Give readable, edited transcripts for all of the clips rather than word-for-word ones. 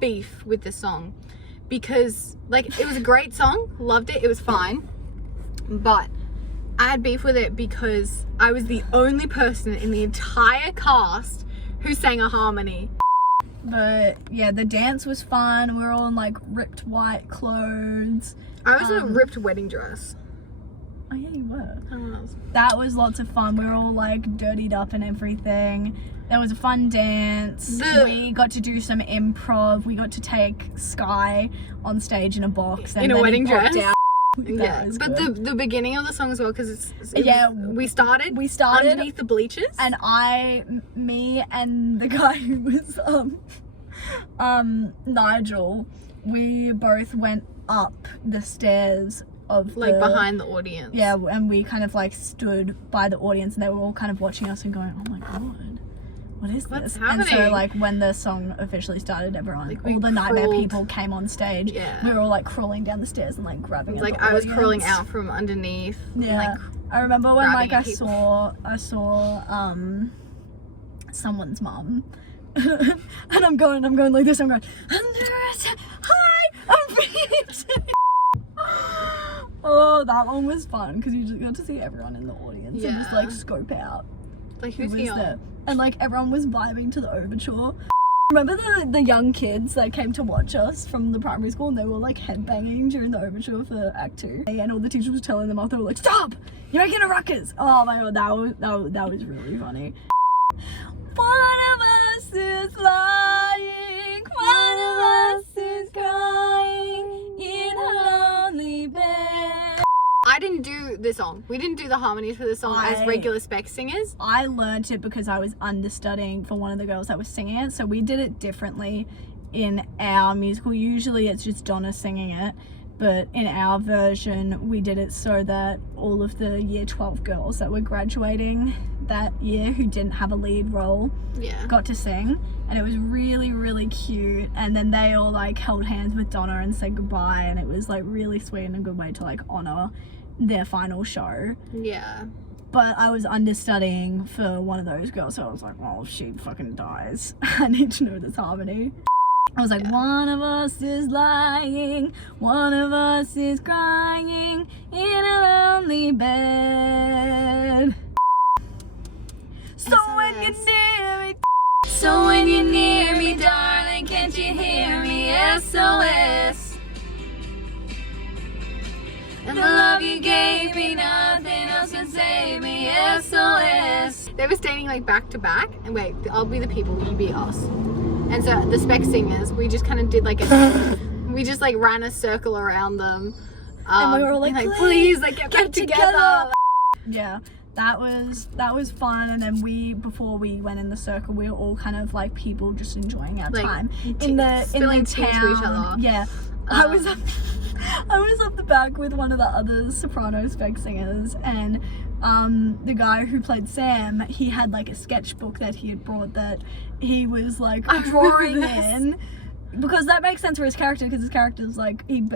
beef with the song because, like, it was a great song, loved it, it was fine, but I had beef with it because I was the only person in the entire cast who sang a harmony. But yeah, the dance was fun. We were all in like ripped white clothes. I was in a ripped wedding dress. Oh yeah, you were. Oh, That was lots of fun. We were all like dirtied up and everything. There was a fun dance. We got to do some improv. We got to take Sky on stage in a box and in a then wedding dress. Out. Yeah, but the beginning of the song as well, because we started underneath the bleachers, and me and the guy who was Nigel, we both went up the stairs of like behind the audience. Yeah, and we kind of like stood by the audience, and they were all kind of watching us and going, "Oh my god, what is What's this?" happening? And so like when the song officially started, everyone, like, all the nightmare people came on stage. Yeah. We were all like crawling down the stairs and like grabbing at like the I was audience. crawling out from underneath. Yeah. And, like, I remember when like I people. saw someone's mum. And I'm going like this, I'm going, hi, I'm Pete. Oh, that one was fun because you just got to see everyone in the audience and just like scope out like who who's was he on? there. And like everyone was vibing to the overture. Remember the young kids that came to watch us from the primary school, and they were like headbanging during the overture for Act 2, and all the teachers were telling them off. They were like, "Stop! You're making a ruckus!" Oh my god, that was really funny. One of us is lying, one of us is crying in a lonely bed. I didn't do the song. We didn't do the harmonies for the song as regular spec singers. I learned it because I was understudying for one of the girls that was singing it, so we did it differently in our musical. Usually it's just Donna singing it, but in our version we did it so that all of the year 12 girls that were graduating that year who didn't have a lead role got to sing, and it was really, really cute. And then they all like held hands with Donna and said goodbye, and it was like really sweet and a good way to like honor their final show. Yeah. But I was understudying for one of those girls, so I was like, oh, if she fucking dies, I need to know this harmony. I was like, one of us is lying, one of us is crying in a lonely bed. So when you're near me, so when you're near me, darling, can't you hear me? SOS. And the love you gave me, nothing else can save me. SOS. They were standing like back to back, and wait, I'll be the people, you be us. And so the spec singers, we just kind of did like we just like ran a circle around them. And we were all like, please, like get back together. Yeah. That was fun. And then before we went in the circle, we were all kind of like people just enjoying our time in the town. To each other. Yeah. I was up the back with one of the other soprano spec singers, and the guy who played Sam, he had like a sketchbook that he had brought that he was like drawing in, because that makes sense for his character, because his character's like he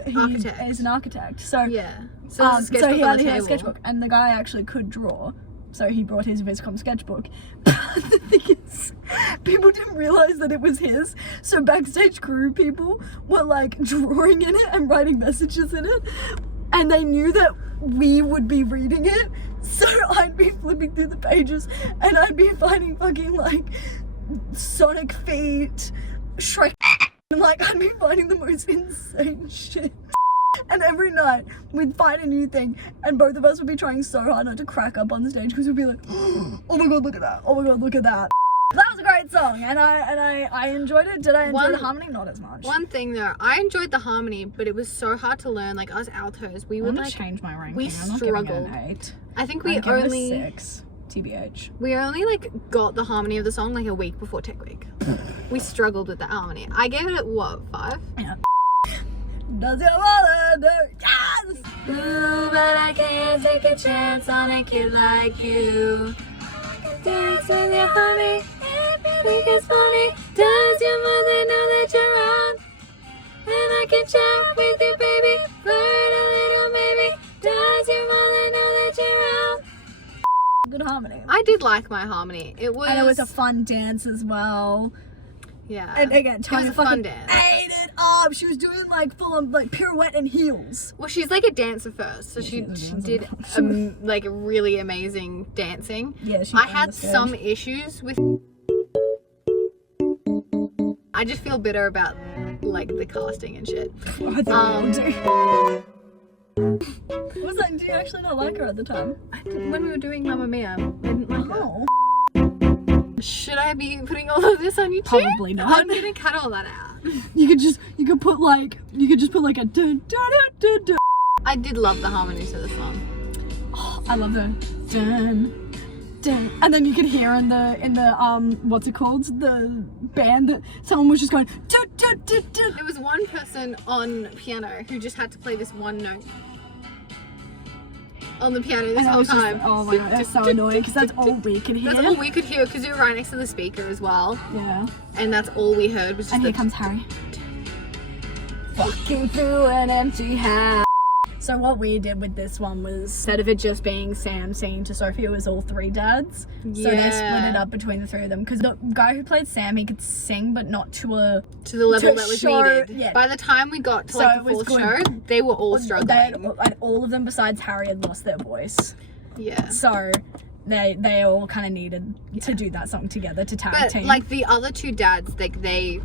is an architect. So yeah. So he had a sketchbook, and the guy actually could draw, so he brought his Viscom sketchbook. But the thing is, people didn't realize that it was his, so backstage crew people were like drawing in it and writing messages in it, and they knew that we would be reading it, so I'd be flipping through the pages and I'd be finding fucking like Sonic feet, Shrek, and like I'd be finding the most insane shit. And every night we'd find a new thing, and both of us would be trying so hard not to crack up on the stage, because we'd be like, oh my god, look at that, oh my god, look at that. That was a great song, and I enjoyed it. Did I enjoy the harmony? Not as much. One thing though, I enjoyed the harmony, but it was so hard to learn. Like us altos, we would like change my ranking. we I'm struggled. not giving it an 8. I think we I'm giving only it a 6. TBH. We only like got the harmony of the song like a week before Tech Week. We struggled with the harmony. I gave it what, 5? Yeah. Does your mother do? Yes! Ooh, but I can't take a chance on a kid like you. Dance with your honey, think it's funny. Does your mother know that you're on? And I can chat with you, baby. Flirt a little, maybe. Does your mother know that you're on? Good harmony. I did like my harmony. It was, and it was a fun dance as well. Yeah. And again, it was a fun dance. up. She was doing like full on like pirouette and heels. Well, she's like a dancer first, so she did like really amazing dancing. Yeah, she I had some issues with. I just feel bitter about like the casting and shit. I think was that? Did you actually not like her at the time? When we were doing Mamma Mia, I didn't like her. Oh. Should I be putting all of this on YouTube? Probably not. I'm gonna cut all that out. You could just put like a dun dun dun dun dun. I did love the harmonies to the song. Oh, I love the dun dun, and then you could hear in the what's it called, the band, that someone was just going dun dun dun dun. There was one person on piano who just had to play this one note on the piano this whole time. Oh my god, that's so annoying because that's all we could hear. That's all we could hear because we were right next to the speaker as well. Yeah. And that's all we heard was just And here comes Harry. Walking through an empty house. So what we did with this one was, instead of it just being Sam singing to Sophie, it was all three dads. So they split it up between the three of them. Because the guy who played Sam, he could sing, but not to the level that was show, needed. Yeah. By the time we got to like the full show, they were all struggling. And all of them besides Harry had lost their voice. Yeah. So they all kind of needed to do that song together to tag team. Like the other two dads, like they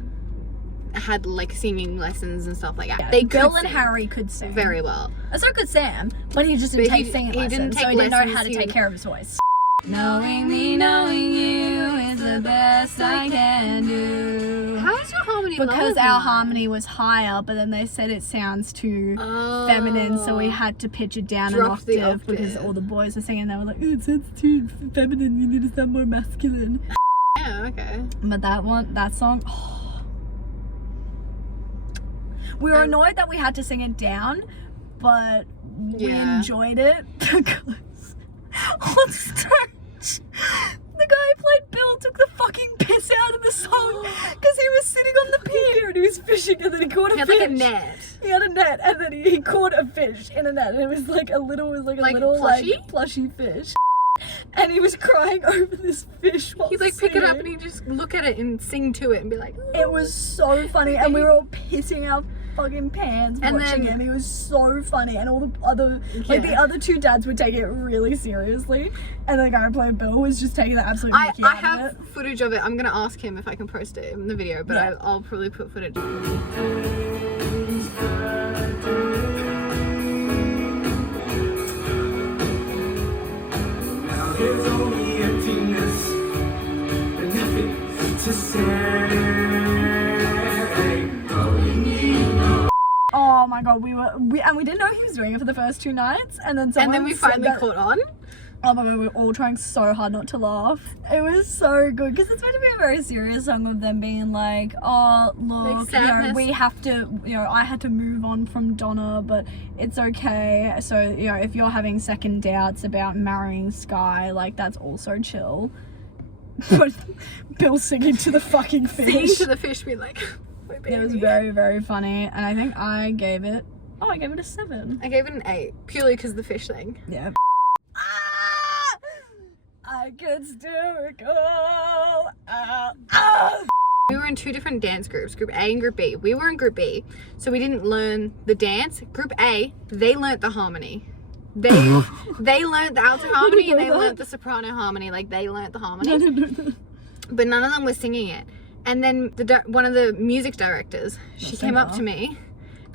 had like singing lessons and stuff like that. Yeah, Bill and Harry could sing very well. And so could Sam, but he just didn't take singing lessons, so he didn't know how to take care of his voice. Knowing me, knowing you is the best I can do. How is your harmony lower Because than our that? harmony was higher, but then they said it sounds too feminine, so we had to pitch it down an octave because all the boys were singing. They were like, it sounds too feminine, you need to sound more masculine. Yeah, okay. But that song, oh. We were annoyed that we had to sing it down, but we enjoyed it because on stage, the guy who played Bill took the fucking piss out of the song because he was sitting on the pier and he was fishing, and then he caught a fish. He had like a net. He had a net, and then he caught a fish in a net, and it was like a little plushy fish. And he was crying over this fish while He'd like pick it up and he'd just look at it and sing to it and be like, oh. It was so funny, and we were all pissing our fucking pants watching him. He was so funny, and all the other the other two dads would take it really seriously, and the guy who played Bill was just taking the absolute mickey out of it. I have footage of it. I'm gonna ask him if I can post it in the video, but I'll probably put footage. There's only emptiness and nothing to say. Oh my god, we didn't know he was doing it for the first two nights, and then we finally caught on. Oh my god, we were all trying so hard not to laugh. It was so good because it's meant to be a very serious song of them being like, oh look, like we have to, I had to move on from Donna, but it's okay. So if you're having second doubts about marrying Sky, like that's also chill. But Bill singing to the fucking fish. Singing to the fish, being like, my baby. It was very, very funny, and I think I gave it a 7. I gave it an 8 purely because of the fish thing. Yeah. I could still recall. We were in two different dance groups, Group A and Group B. We were in Group B, so we didn't learn the dance. Group A, they learnt the harmony. They learnt the alto harmony and they learnt the soprano harmony. Like they learnt the harmony, I didn't know that. but none of them was singing it. And then one of the music directors, she came up to me.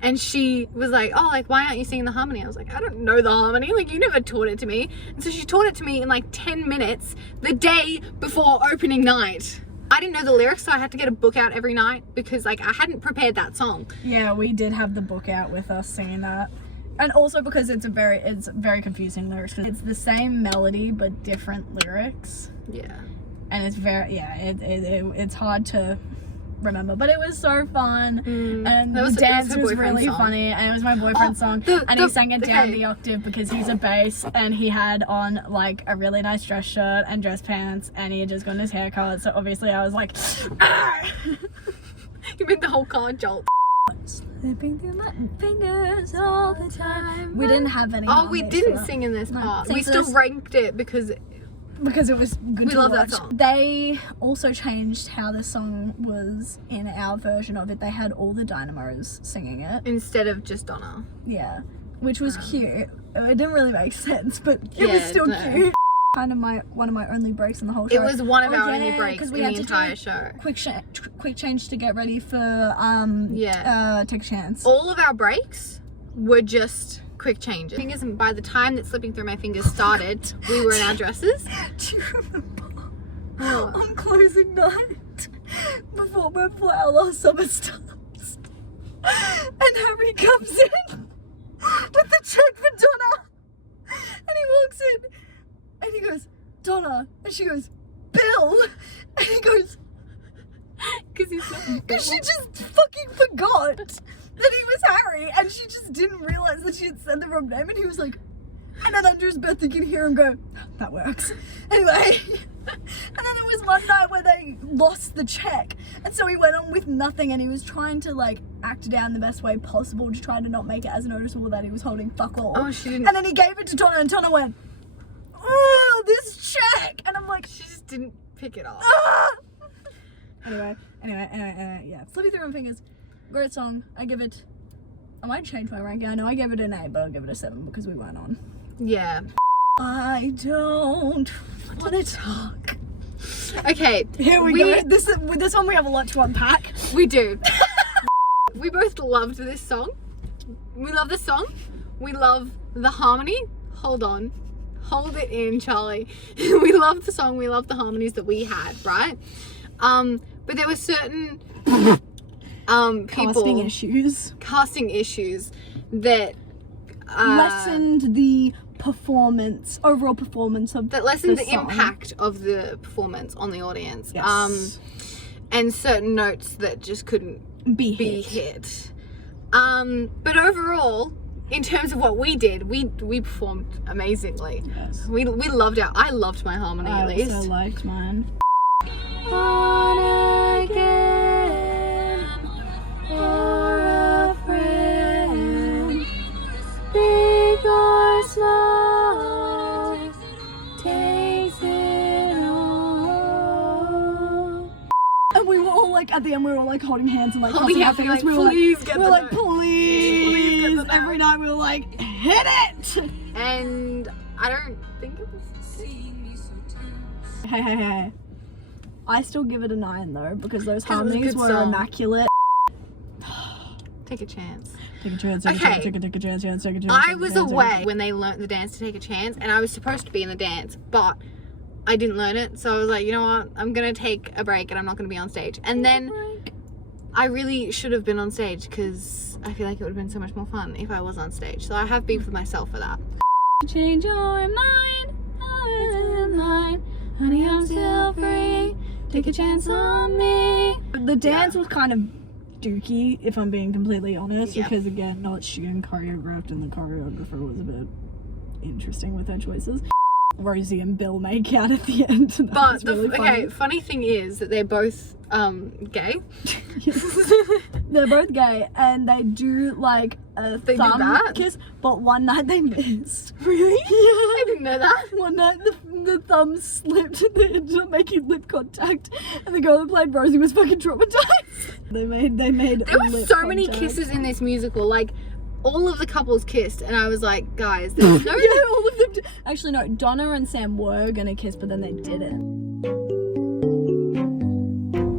And she was like, oh, like, why aren't you singing the harmony? I was like, I don't know the harmony. Like, you never taught it to me. And so she taught it to me in like 10 minutes the day before opening night. I didn't know the lyrics, so I had to get a book out every night because like I hadn't prepared that song. Yeah, we did have the book out with us singing that. And also because it's very confusing lyrics. It's the same melody, but different lyrics. Yeah. And it's it's hard to remember, but it was so fun, and the dance was really funny, and it was my boyfriend's song, and he sang it down the octave because he's a bass, and he had on like a really nice dress shirt and dress pants, and he had just gotten his hair cut, so obviously I was like, You made the whole car jolt. Slipping through my fingers all the time. We didn't have any. Oh, we didn't sing in this part. We still ranked it because because it was good We to love watch. that song. They also changed how the song was in our version of it. They had all the Dynamos singing it. Instead of just Donna. Yeah, which was cute. It didn't really make sense, but it was Yeah, still no. cute. Kind of one of my only breaks in the whole show. It was one of Oh, our yeah, only breaks 'cause in we the had to do entire show. quick change to get ready for Take a Chance. All of our breaks were just quick changes. Fingers, and by the time that slipping through my fingers started, we were in our dresses. Do you remember Oh. on closing night before our last summer starts, and Harry comes in with the check for Donna, and he walks in and he goes, "Donna," and she goes, "Bill," and he goes, because she just fucking forgot that he was Harry, and she just didn't realize that she had said the wrong name, and he was like, and then under his breath you can hear him go, "That works." Anyway, and then there was one night where they lost the check, and so he went on with nothing, and he was trying to like act it out in the best way possible to try to not make it as noticeable that he was holding fuck all. Oh, she didn't. And then he gave it to Donna, and Donna went, "Oh, this check," and I'm like, She just didn't pick it up. "Ah!" Anyway, yeah. Flippy Through My Fingers, great song. I might change my ranking. I know I gave it an 8, but I'll give it a 7 because we weren't on. Yeah. I don't want to talk. Okay. Here we go. With this one we have a lot to unpack. We do. We both loved this song. We love the song. We love the harmony. Hold on. Hold it in, Charlie. We love the song. We love the harmonies that we had, right? But there were certain people casting issues that lessened the overall performance of that lessened the song. impact of the performance on the audience. Yes. And certain notes that just couldn't be hit. But overall, in terms of what we did, we performed amazingly. Yes. I loved my harmony at least. I also liked mine. On again for a friend, big or small, takes it all. And we were all like, at the end, we were all like holding hands and like Holding crossing our hands, fingers. like, We please get were the like, note. please. Please get the note. Every night we were like, hit it. And I don't think it was. Hey. I still give it a 9 though, because those 'Cause it was a harmonies good were song. immaculate. Take a chance. Take a chance, Okay. take a chance. I was away when they learnt the dance to Take a Chance, and I was supposed to be in the dance, but I didn't learn it, so I was like, you know what, I'm gonna take a break and I'm not gonna be on stage. And then I really should have been on stage because I feel like it would have been so much more fun if I was on stage. So I have beef with myself for that. Change your mind, honey, I'm still free. Take a chance on me. The dance was kind of dookie, if I'm being completely honest, Yeah. because again, not Shun choreographed, and the choreographer was a bit interesting with her choices. Rosie and Bill make out at the end. And that But was really funny. funny thing is that they're both gay. They're both gay, and they do like a They do thumb that? kiss, but one night they missed. Really? Yeah. I didn't know that. One night the thumb slipped and they ended up making lip contact, and the girl that played Rosie was fucking traumatized. They made There were lip so many contact. kisses in this musical. Like, all of the couples kissed, and I was like, guys, there's no. Yeah, all of them. Actually, no. Donna and Sam were gonna kiss, but then they didn't.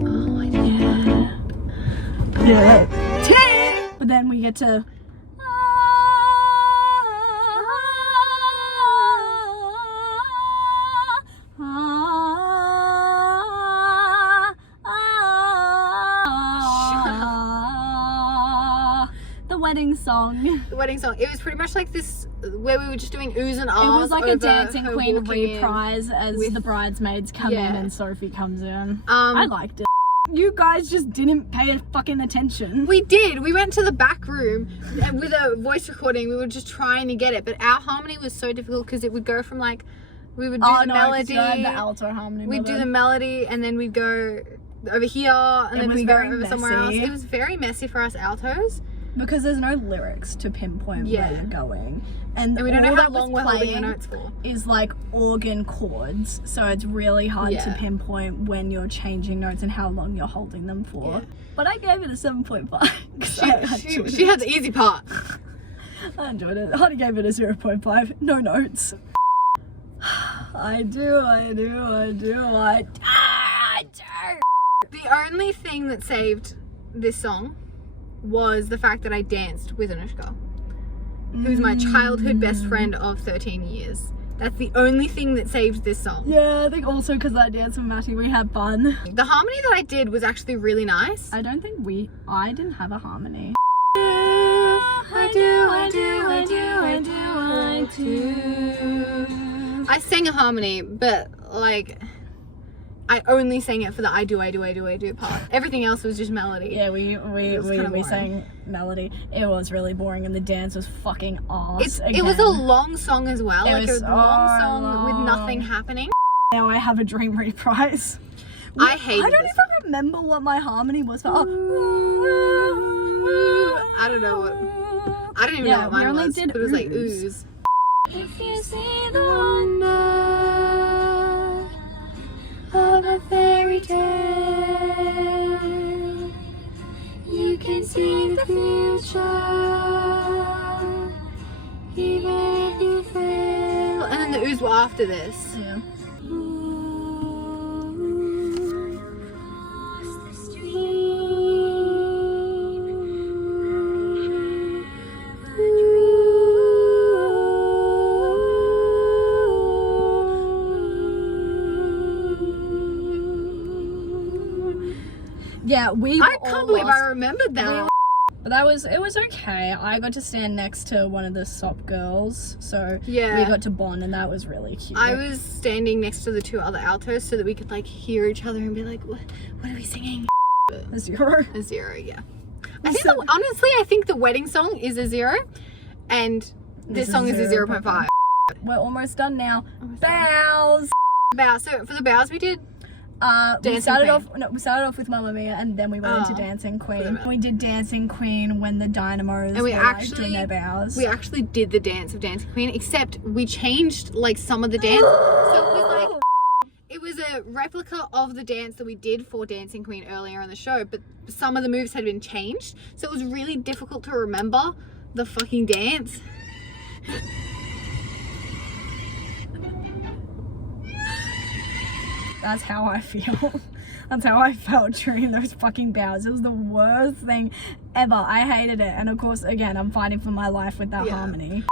Oh, I didn't. Yeah. But then we get to. The wedding song. The wedding song. It was pretty much like this, where we were just doing oohs and ahs. It was like a over Dancing her Queen walking in. reprise as with- the bridesmaids come in Yeah. and Sophie comes in. I liked it. You guys just didn't pay fucking attention. We did. We went to the back room and with a voice recording. We were just trying to get it, but our harmony was so difficult because it would go from like, we would do the 'cause melody. you had the alto harmony. We'd do brother. the melody, and then we'd go over here, and It then was we'd go very over somewhere else. messy. It was very messy for us altos. Because there's no lyrics to pinpoint Yeah. where you're going. And And we don't know all how that long was we're holding the playing notes for. is like organ chords, so it's really hard to Yeah. pinpoint when you're changing notes and how long you're holding them for. Yeah. But I gave it a 7.5. 'cause I enjoyed She it. had the easy part. I enjoyed it. Honey gave it a 0.5. No notes. I do. The only thing that saved this song was the fact that I danced with Anushka, who's my childhood best friend of 13 years. That's the only thing that saved this song. Yeah, I think also because I danced with Matty, we had fun. The harmony that I did was actually really nice. I don't think I didn't have a harmony. I sang a harmony, but like I only sang it for the I do part. Everything else was just melody. Yeah, we boring. sang melody. It was really boring, and the dance was fucking ass. It was a long song as well. It Like was a long so song with long. nothing happening. Now I have a dream reprise. I hated I don't this even remember what my harmony was for. I don't know what. I don't even know what we mine only was. did But it was like ooze. ooze. If you see the wonder of a fairy tale, you can see the future, even if you fail. And then the ooze were after this. Yeah. Yeah, I can't believe I remembered that. But it was okay. I got to stand next to one of the SOP girls, so Yeah. we got to bond, and that was really cute. I was standing next to the two other altos so that we could like hear each other and be like, what are we singing? a 0. A 0, yeah. Honestly, I think the wedding song is a 0 and this song is a 0.5. We're almost done now. Almost Bows. Bows. So for the bows we did We Dancing started Queen. off with Mamma Mia, and then we went into Oh, Dancing for Queen. the- We did Dancing Queen when the Dynamos And we were actually- doing their bows. we actually did the dance of Dancing Queen, except we changed like some of the dance. So it was like it was a replica of the dance that we did for Dancing Queen earlier in the show, but some of the moves had been changed. So it was really difficult to remember the fucking dance. That's how I feel. That's how I felt during those fucking bows. It was the worst thing ever. I hated it. And of course, again, I'm fighting for my life with that Yeah. harmony.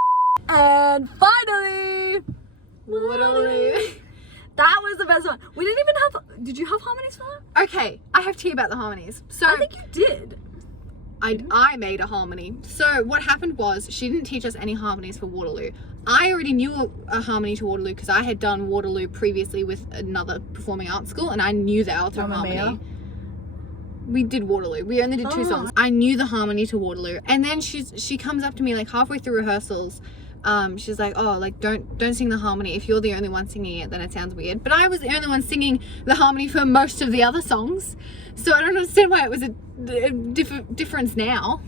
And finally, that was the best one. We didn't even have. Did you have harmonies for that? Okay, I have tea about the harmonies. So I think you did. I made a harmony. So what happened was she didn't teach us any harmonies for Waterloo. I already knew a harmony to Waterloo because I had done Waterloo previously with another performing arts school, and I knew the alto Mamma harmony. Mia? We did Waterloo. We only did 2 songs. I knew the harmony to Waterloo, and then she comes up to me like halfway through rehearsals. She's like, oh, like don't sing the harmony. If you're the only one singing it, then it sounds weird. But I was the only one singing the harmony for most of the other songs, so I don't understand why it was a difference now.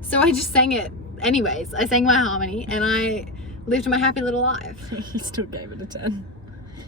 So I just sang it anyways. I sang my harmony and I lived my happy little life. He still gave it a 10.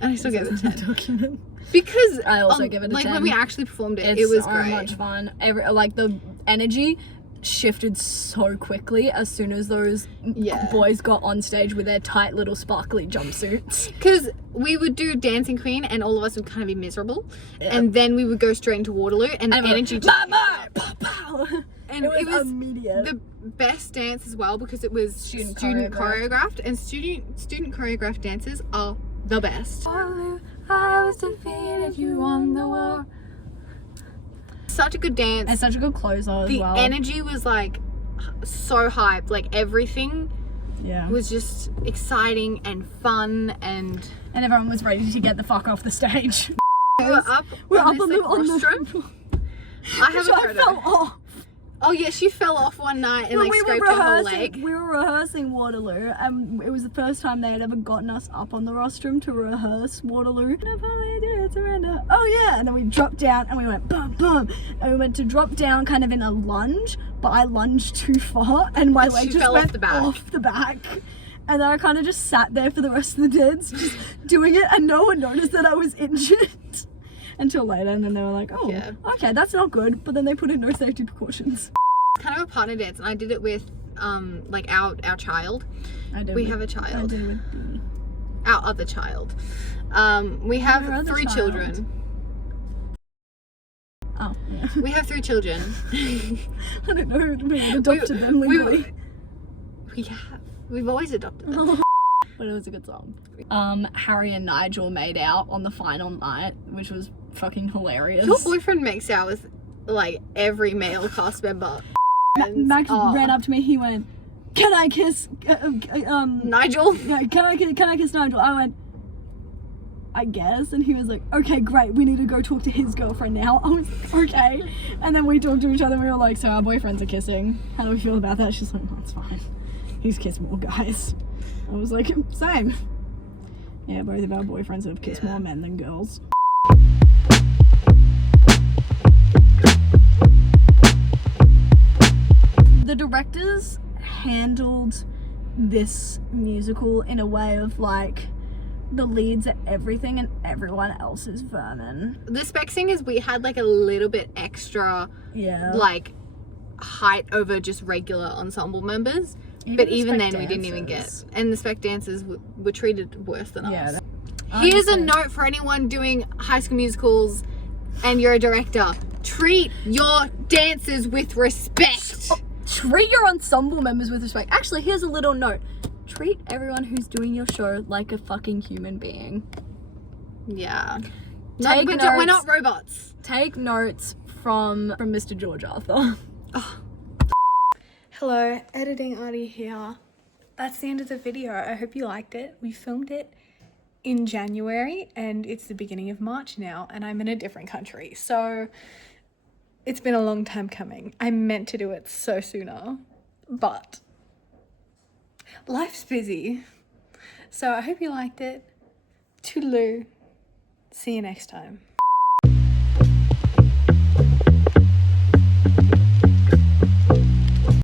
And I still gave it a 10 document. because I also give it a like 10. when we actually performed it, It's it was so great. much fun. Like the energy shifted so quickly as soon as those Yeah. boys got on stage with their tight little sparkly jumpsuits. Because we would do Dancing Queen and all of us would kind of be miserable, Yeah. and then we would go straight into Waterloo and the And energy just Mama! Pow, pow. and it was immediate. the best dance as well because it was Student choreographed, and student choreographed dances are the best. I was defeated, you won the war. Such a good dance. It's such a good closer as The well. energy was like so hyped. Like everything Yeah. was just exciting and fun, and And everyone was ready to get the fuck off the stage. we were up We're on up this, on like, the rostrum. I have a I photo. fell off. Oh yeah, she fell off one night and When like we scraped were her whole rehearsing, leg. we were rehearsing Waterloo, and it was the first time they had ever gotten us up on the rostrum to rehearse Waterloo. Oh yeah, and then we dropped down and we went bum bum, and we went to drop down kind of in a lunge, but I lunged too far and my leg she just fell went off the back. And then I kind of just sat there for the rest of the dance, just doing it, and no one noticed that I was injured until later. And then they were like, "Oh, Yeah. okay, that's not good." But then they put in no safety precautions. It's kind of a partner dance, and I did it with like our child. I did. We have a I child. did with Billy. Our other child. We Your have other 3 child. children. Oh, yeah. We have 3 children. I don't know who we adopted them legally. We have. We've always adopted them. But it was a good song. Harry and Nigel made out on the final night, which was fucking hilarious. Your boyfriend makes out with like every male cast member. Max ran up to me. He went, "Can I kiss Nigel? Can I kiss Nigel?" I went, "I guess." And he was like, "Okay, great. We need to go talk to his girlfriend now." I was like, "Okay." And then we talked to each other. And we were like, "So our boyfriends are kissing. How do we feel about that?" She's like, "Oh, it's fine. He's kissed more guys." I was like, "Same." Yeah, both of our boyfriends have kissed more men than girls. The directors handled this musical in a way of like, the leads are everything and everyone else is vermin. The spec singers, we had like a little bit extra Yeah. like height over just regular ensemble members. Even But the even spec then we didn't even get, dancers. and the spec dancers were treated worse than Yeah. us. Here's a Honestly. note for anyone doing High School Musicals and you're a director. Treat your dancers with respect. Treat your ensemble members with respect. Actually, here's a little note. Treat everyone who's doing your show like a fucking human being. Yeah. Take We're notes. not robots. Take notes from Mr. George Arthur. Hello, editing Artie here. That's the end of the video. I hope you liked it. We filmed it in January and it's the beginning of March now and I'm in a different country. So it's been a long time coming. I meant to do it so sooner, but life's busy. So I hope you liked it. Toodaloo. See you next time.